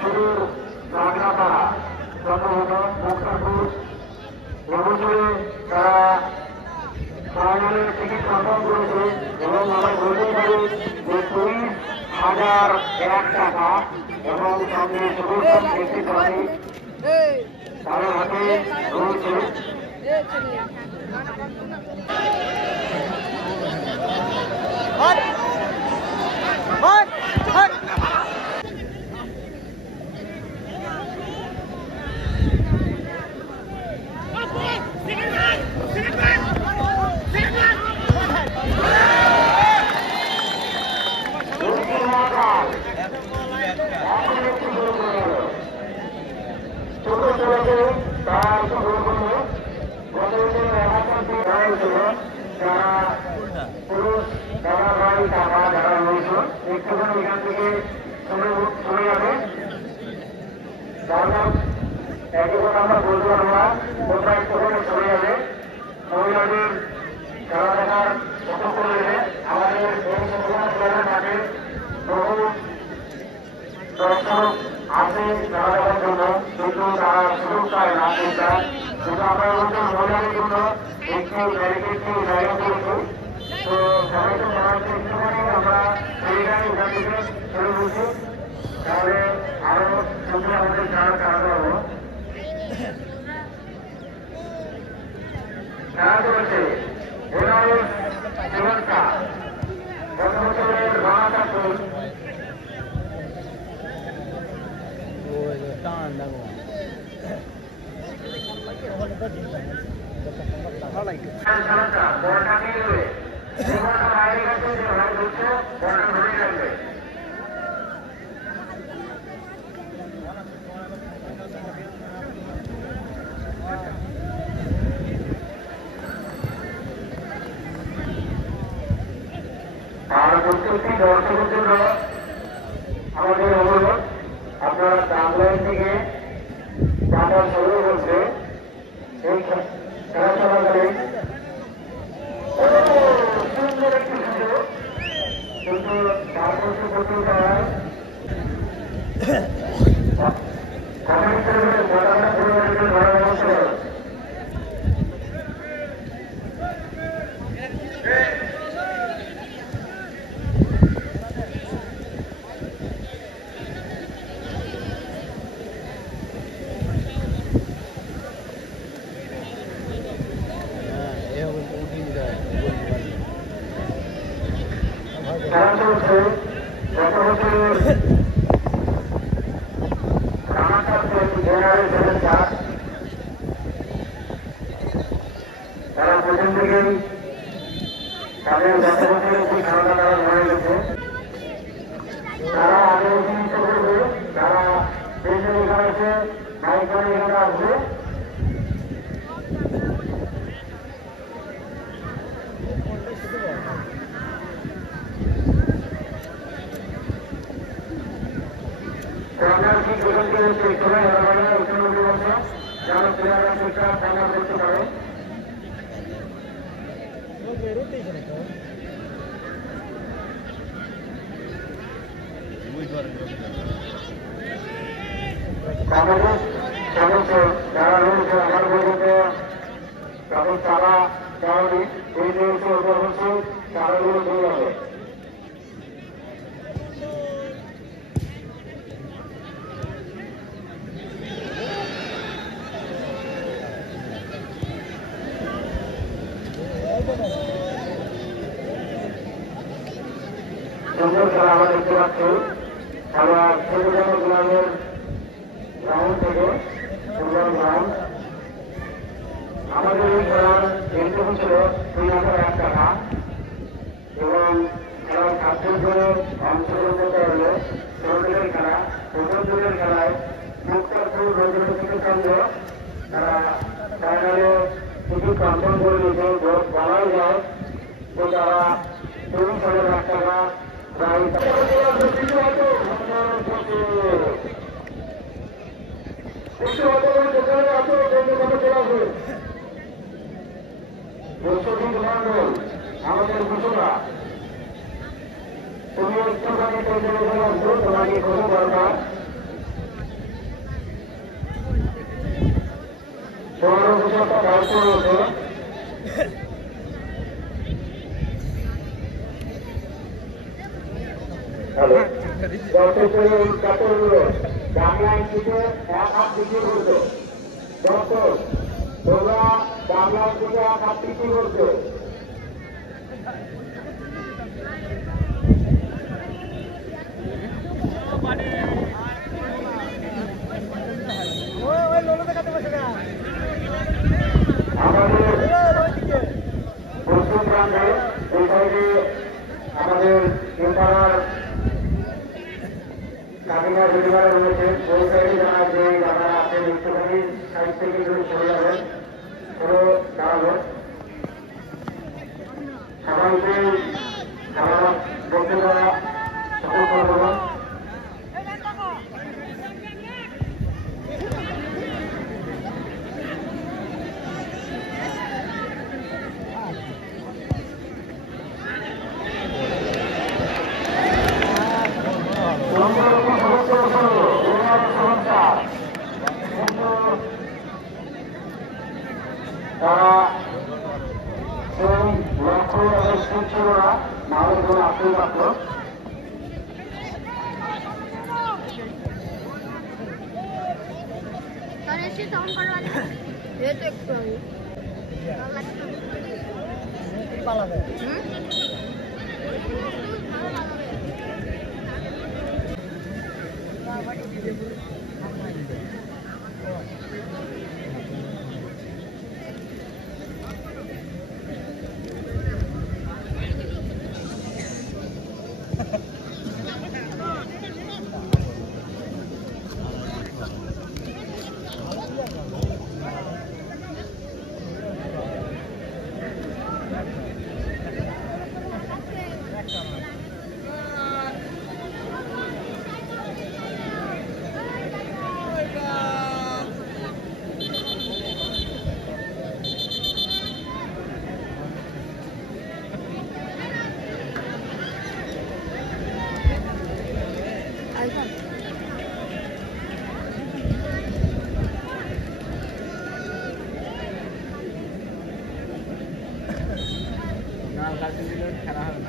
সুদূর নাগরাপাড়া সম্ভবত মুক্তারপুর এবছরে তারা ফাইনালের টিকিট কনফার্ম করেছে এবং আমরা বলতেই পারি যে 20,001 টাকা এবং সঙ্গে সুদর্শন ব্যক্তি প্রাণী তাদের হাতে রয়েছে। ছোট ছেলেকে তারা একটু ভুল করলো গতদিন যারা পুরুষ যারা ভাই টাকা যারা রয়েছে একটুখানি এখান থেকে চলে যাবে। একই কথা আমরা বলবো আমরা কোথাও একটুখানি চলে যাবে। মহিলাদের খেলা দেখার কত করে দেবে আমাদের এই খেলার মাঠে বহু দর্শক আসে খেলা দেখার জন্য কিন্তু তারা সুযোগ পায় না কিন্তু আমরা বলছি মহিলাদের জন্য একটু ব্যারিকেডকে জায়গা করেছি। তো সবাইকে জানাচ্ছি একটুখানি আমরা সেইখানে এখান থেকে চলে বলছি তাহলে আরো সুন্দর আমাদের খেলার খেলা দেবো। খেলা চলছে এবারে শ্রীলঙ্কা গত বছরের বাংলা ফুল বলটা নিয়ে নেবে বাইরে গেছে যে ভাই ধরছে বলটা ধরে রাখবে। আর প্রত্যেকটি দর্শকের জন্য আমাদের অনুরোধ আপনারা টাইমলাইন থেকে টাকা শুরু করছে এই খেলা চলাকালীন সুন্দর একটি সুযোগ কিন্তু তারপর করতে পারায় কমেন্ট করবে ঘটনা পরিবারের ঘরে অবস্থা খেলা চলছে গত বছরের জেনারেশনের কাজ তারা প্রথম থেকেই তাদের গত বছরের যে খেলাটা তারা ধরে গেছে তারা আগে জিনিস করবে তারা দেশের এখানে এসে বাইক করে এখানে আসবে। করতে পারে যারা রয়েছে আমার বলতে তাদের চারা যাওয়ারি এই রয়েছে ওটা হচ্ছে চারাগুলো দিয়ে যাবে। সুন্দর খেলা আমরা দেখতে পাচ্ছি আমরা ছোটখাটো গ্রামের গ্রাউন্ড থেকে সুন্দর গ্রাউন্ড আমাদের এই খেলার এন্ট্রি ছিল 3,001 টাকা এবং খেলার ছাত্রের জন্য অংশগ্রহণ করতে হলে ছোটদের খেলা প্রথম দিনের খেলায় মুক্তারপুর রবীন্দ্র কেন্দ্র তারা ফাইনালে টিকিট কনফার্ম করে দিয়েছে বলাই যায় যে তারা 30,001 টাকা প্রায় আমাদের ঘোষণা তুমি একটুখানি তোমাকে খুব দরকার কাপড় রয়েছে কাপড়গুলো বাংলায় থেকে 1 হাত বিক্রি করছে যত তোমরা বাংলায় থেকে 1 হাত বিক্রি করছে পশ্চিম প্রান্তে এই সাইডে আমাদের এম্পায়ার কাকিনা পরিবার রয়েছে ওই সাইডে যারা যে যারা আছেন একটুখানি সাইড থেকে যদি সরে যাবেন পুরো দাঁড়াবেন সবাইকে খেলা করতে যাওয়া সকল করবেন তারা সেই লক্ষ্য স্থির ছিল না নাহলে কোনো আসতেই পারত খেলা হবে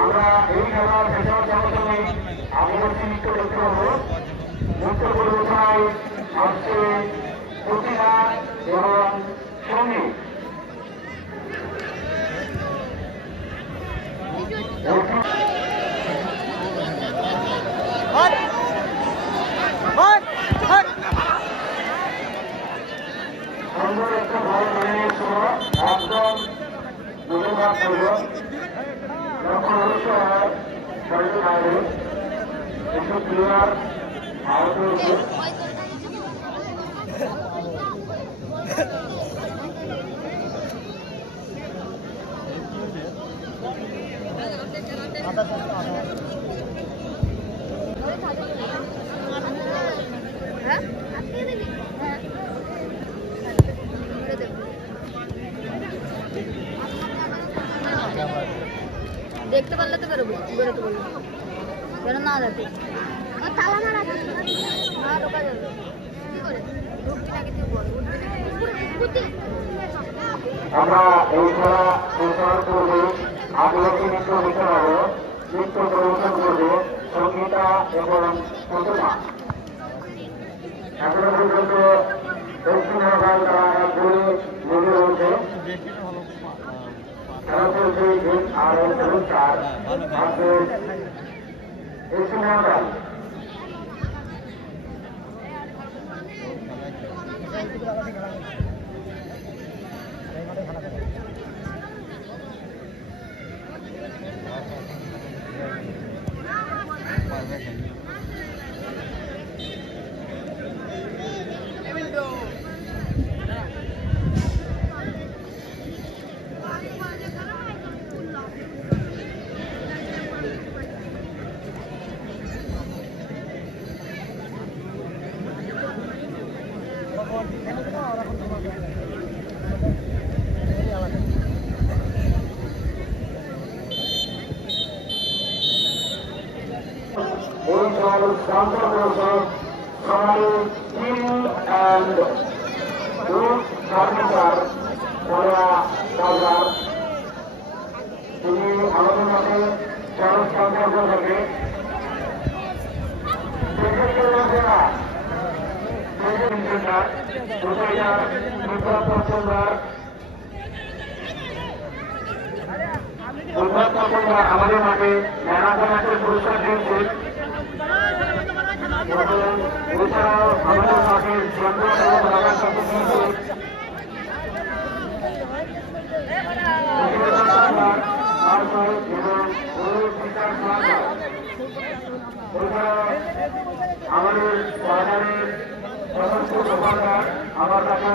আমরা এই খেলার পেছনে জনগণে আদিবাসী নৃত্য দেখতে পাবো নৃত্য পরিবেশনায় আসছে প্রতিভা এবং সঙ্গীত সুন্দর একটা ভালো নিয়েছিল একদম ধন্যবাদ করব লক্ষ্য অবশ্য হয় শরীরের বাইরে একটু ক্লিয়ার আহত হয়েছে দেখতে পারলে তো বেরোবো বেরোতে বলবো বেরো না যাতে তালা মারা না ঢোকা যাবে কি করে ঢুকবি নাকি তুই বল আমরা এই খেলা প্রচার করবো আদিবাসী নৃত্য দেখতে পাবো নৃত্য পরিবেশন করবো সঙ্গীতা এবং প্রতিমা এখনো পর্যন্ত দক্ষিণ ভারত তারা ঘুরে লেগে রয়েছে খেলা চলছে আর পুরস্কার আমাদের এসি মন্ডল ফাইনাল স্পন্সর করেছে সোনালী স্টিল অ্যান্ড রুট ফার্নিচার বাজার। তিনি আমাদের মধ্যে চরম স্পন্সর করে থাকে। আমাদের মাঠে ম্যারাথনের পুরস্কার দিয়েছে। এছাড়াও আমাদের মাঠে আমাদের বাজারের সমস্ত দোকানদার আমার কাছে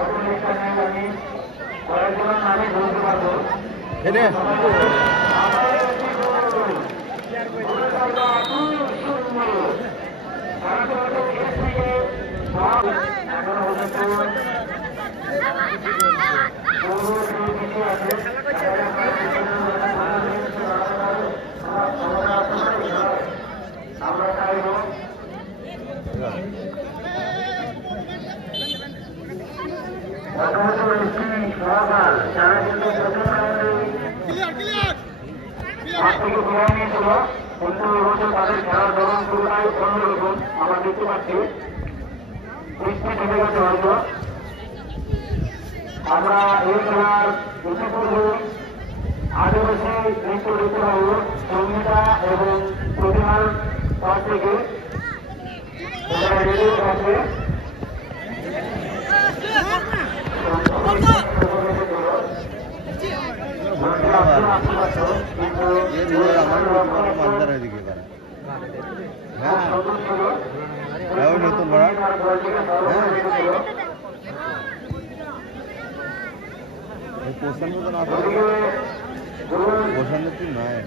অটোরিক্সা নেই, আমি কয়েকজনের নামে বলতে পারবো। আমরা চাইব যারা কিন্তু প্রথম রাউন্ডে মাঠ থেকে বিদায় নিয়েছিল, কিন্তু এবছর তাদের খেলার ধরন পুরোটাই অন্যরকম। আমরা দেখতে পাচ্ছি বৃষ্টি থেমে গেছে হয়তো। আমরা এই খেলার ইতিপূর্বে আদিবাসী নৃত্য দেখতে পাবো সঙ্গীতা এবং প্রতিমার পর থেকে রেডি আছে। নতুন ভাড়া পোষণ মতো না পোষণ তো নয়।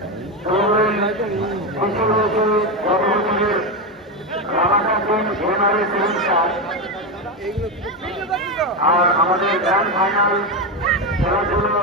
আর আমাদের গ্র্যান্ড ফাইনাল খেলার জন্য